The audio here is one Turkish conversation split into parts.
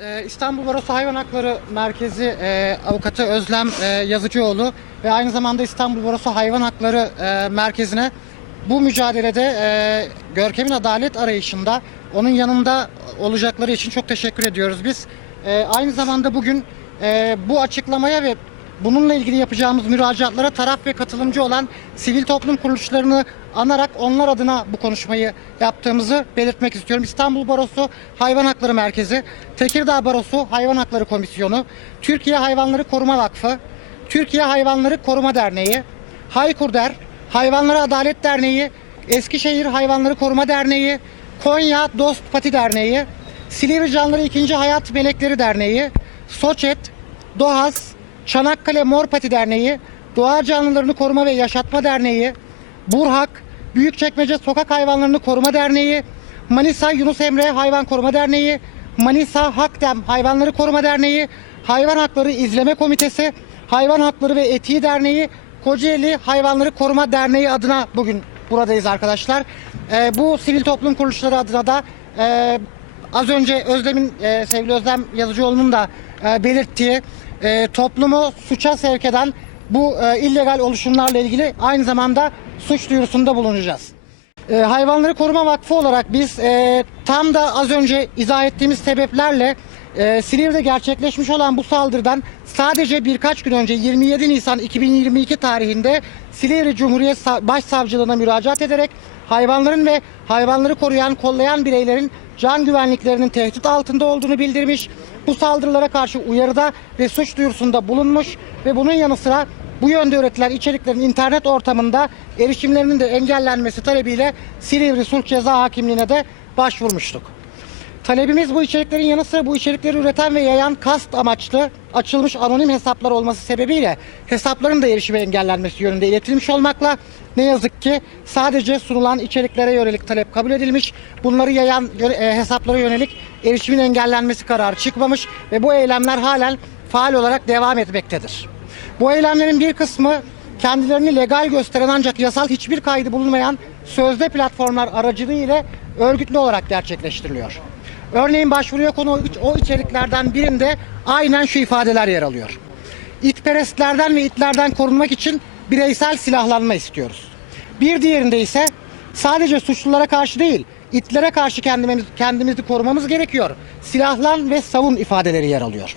Evet, e, İstanbul Barosu Hayvan Hakları Merkezi e, avukatı Özlem e, Yazıcıoğlu ve aynı zamanda İstanbul Barosu Hayvan Hakları e, Merkezi'ne bu mücadelede e, Görkem'in adalet arayışında onun yanında olacakları için çok teşekkür ediyoruz biz. E, aynı zamanda bugün e, bu açıklamaya ve bununla ilgili yapacağımız müracaatlara taraf ve katılımcı olan sivil toplum kuruluşlarını anarak onlar adına bu konuşmayı yaptığımızı belirtmek istiyorum. İstanbul Barosu Hayvan Hakları Merkezi, Tekirdağ Barosu Hayvan Hakları Komisyonu, Türkiye Hayvanları Koruma Vakfı, Türkiye Hayvanları Koruma Derneği, Haykurder, Hayvanlara Adalet Derneği, Eskişehir Hayvanları Koruma Derneği, Konya Dost Pati Derneği, Silivri Canları İkinci Hayat Melekleri Derneği, Soçet, Doğaz, Çanakkale Mor Pati Derneği, Doğa Canlılarını Koruma ve Yaşatma Derneği, Burhak, Büyükçekmece Sokak Hayvanlarını Koruma Derneği, Manisa Yunus Emre Hayvan Koruma Derneği, Manisa Hakdem Hayvanları Koruma Derneği, Hayvan Hakları İzleme Komitesi, Hayvan Hakları ve Etiği Derneği, Kocaeli Hayvanları Koruma Derneği adına bugün buradayız arkadaşlar. Ee, bu sivil toplum kuruluşları adına da e, az önce Özlem'in e, sevgili Özlem Yazıcıoğlu'nun da e, belirttiği e, toplumu suça sevk eden bu e, illegal oluşumlarla ilgili aynı zamanda suç duyurusunda bulunacağız. E, Hayvanları Koruma Vakfı olarak biz e, tam da az önce izah ettiğimiz sebeplerle e, Silivri'de gerçekleşmiş olan bu saldırıdan sadece birkaç gün önce 27 Nisan 2022 tarihinde Silivri Cumhuriyet Sa- Başsavcılığına müracaat ederek hayvanların ve hayvanları koruyan, kollayan bireylerin can güvenliklerinin tehdit altında olduğunu bildirmiş. Bu saldırılara karşı uyarıda ve suç duyurusunda bulunmuş ve bunun yanı sıra bu yönde üretilen içeriklerin internet ortamında erişimlerinin de engellenmesi talebiyle Silivri Sulh Ceza Hakimliğine de başvurmuştuk. Talebimiz bu içeriklerin yanı sıra bu içerikleri üreten ve yayan kast amaçlı açılmış anonim hesaplar olması sebebiyle hesapların da erişime engellenmesi yönünde iletilmiş olmakla ne yazık ki sadece sunulan içeriklere yönelik talep kabul edilmiş. Bunları yayan e, hesaplara yönelik erişimin engellenmesi kararı çıkmamış ve bu eylemler halen faal olarak devam etmektedir. Bu eylemlerin bir kısmı kendilerini legal gösteren ancak yasal hiçbir kaydı bulunmayan sözde platformlar aracılığıyla örgütlü olarak gerçekleştiriliyor. Örneğin başvuruya konu o içeriklerden birinde aynen şu ifadeler yer alıyor. İtperestlerden ve itlerden korunmak için bireysel silahlanma istiyoruz. Bir diğerinde ise sadece suçlulara karşı değil, itlere karşı kendimiz, kendimizi korumamız gerekiyor. Silahlan ve savun ifadeleri yer alıyor.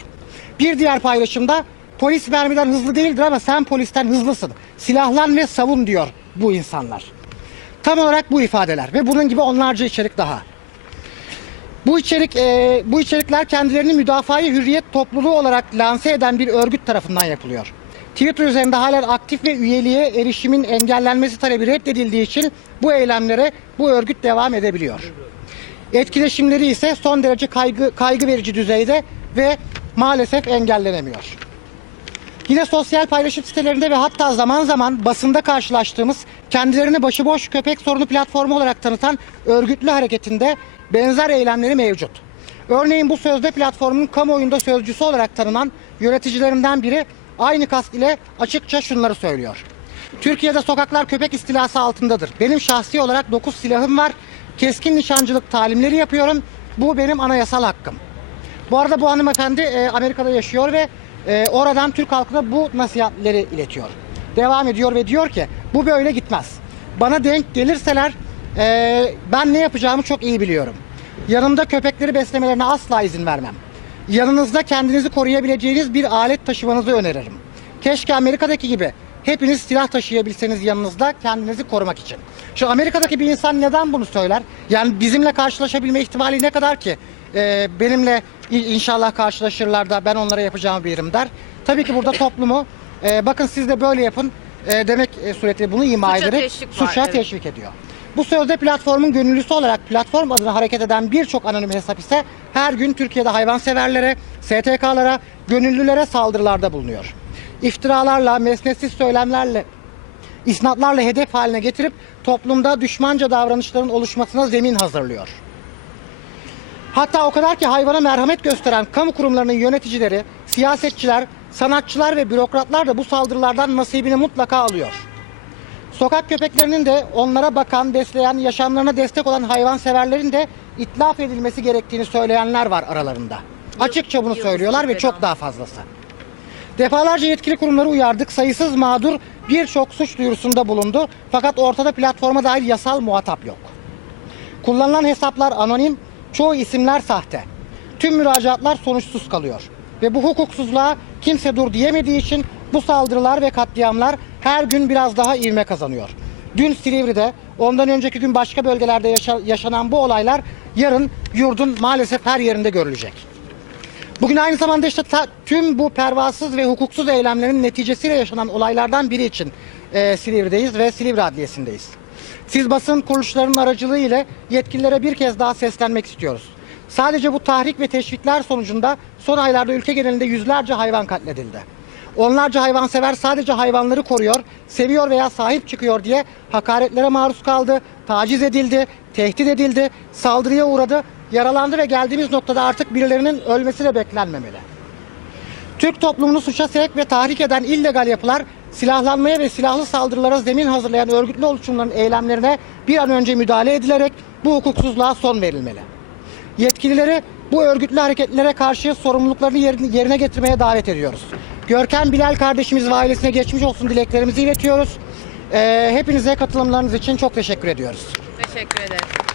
Bir diğer paylaşımda polis mermiden hızlı değildir ama sen polisten hızlısın. Silahlan ve savun diyor bu insanlar. Tam olarak bu ifadeler ve bunun gibi onlarca içerik daha. Bu içerik, e, bu içerikler kendilerini müdafaa-i hürriyet topluluğu olarak lanse eden bir örgüt tarafından yapılıyor. Twitter üzerinde halen aktif ve üyeliğe erişimin engellenmesi talebi reddedildiği için bu eylemlere bu örgüt devam edebiliyor. Etkileşimleri ise son derece kaygı, kaygı verici düzeyde ve maalesef engellenemiyor. Yine sosyal paylaşım sitelerinde ve hatta zaman zaman basında karşılaştığımız kendilerini başıboş köpek sorunu platformu olarak tanıtan örgütlü hareketinde benzer eylemleri mevcut. Örneğin bu sözde platformun kamuoyunda sözcüsü olarak tanınan yöneticilerinden biri aynı kask ile açıkça şunları söylüyor. Türkiye'de sokaklar köpek istilası altındadır. Benim şahsi olarak 9 silahım var. Keskin nişancılık talimleri yapıyorum. Bu benim anayasal hakkım. Bu arada bu hanımefendi e, Amerika'da yaşıyor ve e, oradan Türk halkına bu nasihatleri iletiyor. Devam ediyor ve diyor ki bu böyle gitmez. Bana denk gelirseler e, ben ne yapacağımı çok iyi biliyorum. Yanımda köpekleri beslemelerine asla izin vermem. Yanınızda kendinizi koruyabileceğiniz bir alet taşımanızı öneririm. Keşke Amerika'daki gibi hepiniz silah taşıyabilseniz yanınızda kendinizi korumak için. Şu Amerika'daki bir insan neden bunu söyler? Yani bizimle karşılaşabilme ihtimali ne kadar ki? Ee, benimle inşallah karşılaşırlar da ben onlara yapacağımı bilirim der. Tabii ki burada toplumu e, bakın siz de böyle yapın e, demek e, suretiyle bunu ima Suça ederek teşvik var, suça evet. teşvik ediyor. Bu sözde platformun gönüllüsü olarak platform adına hareket eden birçok anonim hesap ise her gün Türkiye'de hayvanseverlere, STK'lara, gönüllülere saldırılarda bulunuyor. İftiralarla, mesnetsiz söylemlerle, isnatlarla hedef haline getirip toplumda düşmanca davranışların oluşmasına zemin hazırlıyor. Hatta o kadar ki hayvana merhamet gösteren kamu kurumlarının yöneticileri, siyasetçiler, sanatçılar ve bürokratlar da bu saldırılardan nasibini mutlaka alıyor. Sokak köpeklerinin de onlara bakan, besleyen, yaşamlarına destek olan hayvanseverlerin de itlaf edilmesi gerektiğini söyleyenler var aralarında. Açıkça bunu söylüyorlar ve çok daha fazlası. Defalarca yetkili kurumları uyardık. Sayısız mağdur birçok suç duyurusunda bulundu. Fakat ortada platforma dair yasal muhatap yok. Kullanılan hesaplar anonim, çoğu isimler sahte. Tüm müracaatlar sonuçsuz kalıyor. Ve bu hukuksuzluğa kimse dur diyemediği için bu saldırılar ve katliamlar her gün biraz daha ivme kazanıyor. Dün Silivri'de, ondan önceki gün başka bölgelerde yaşa- yaşanan bu olaylar yarın yurdun maalesef her yerinde görülecek. Bugün aynı zamanda işte tüm bu pervasız ve hukuksuz eylemlerin neticesiyle yaşanan olaylardan biri için e, Silivri'deyiz ve Silivri Adliyesi'ndeyiz. Siz basın kuruluşlarının aracılığı ile yetkililere bir kez daha seslenmek istiyoruz. Sadece bu tahrik ve teşvikler sonucunda son aylarda ülke genelinde yüzlerce hayvan katledildi. Onlarca hayvansever sadece hayvanları koruyor, seviyor veya sahip çıkıyor diye hakaretlere maruz kaldı, taciz edildi, tehdit edildi, saldırıya uğradı, yaralandı ve geldiğimiz noktada artık birilerinin ölmesi de beklenmemeli. Türk toplumunu suça sevk ve tahrik eden illegal yapılar silahlanmaya ve silahlı saldırılara zemin hazırlayan örgütlü oluşumların eylemlerine bir an önce müdahale edilerek bu hukuksuzluğa son verilmeli. Yetkilileri bu örgütlü hareketlere karşı sorumluluklarını yerine- getirmeye davet ediyoruz. Görkem Bilal kardeşimiz ve ailesine geçmiş olsun dileklerimizi iletiyoruz. Ee, hepinize katılımlarınız için çok teşekkür ediyoruz. Teşekkür ederim.